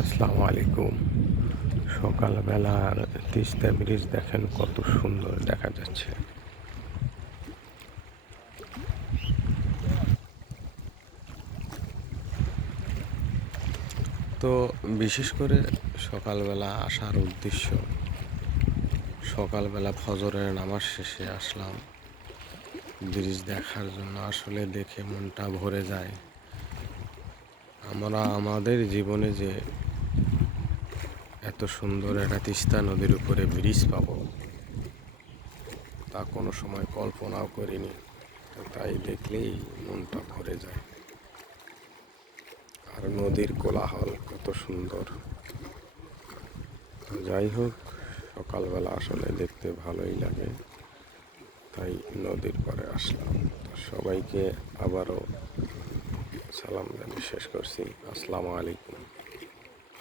আসসালামু আলাইকুম। সকালবেলার তিস্তা ব্রিজ দেখেন কত সুন্দর দেখা যাচ্ছে। তো বিশেষ করে সকালবেলা আসার উদ্দেশ্য, সকালবেলা ফজরের নামাজ শেষে আসলাম। ব্রিজ দেখার জন্য আসলে দেখে মনটা ভরে যায়। আমরা, আমাদের জীবনে যে এত সুন্দর একটা তিস্তা নদীর উপরে ব্রিজ পাবো। তা কোনো সময় কল্পনাও করিনি তাই দেখলেই মনটা ভরে যায়। আর নদীর কোলাহল কত সুন্দর। যাই হোক, সকালবেলা আসলে দেখতে ভালোই লাগে, তাই নদীর পরে আসলাম। সবাইকে আবারও সালাম জানিয়ে শেষ করছি। আসসালামু আলাইকুম।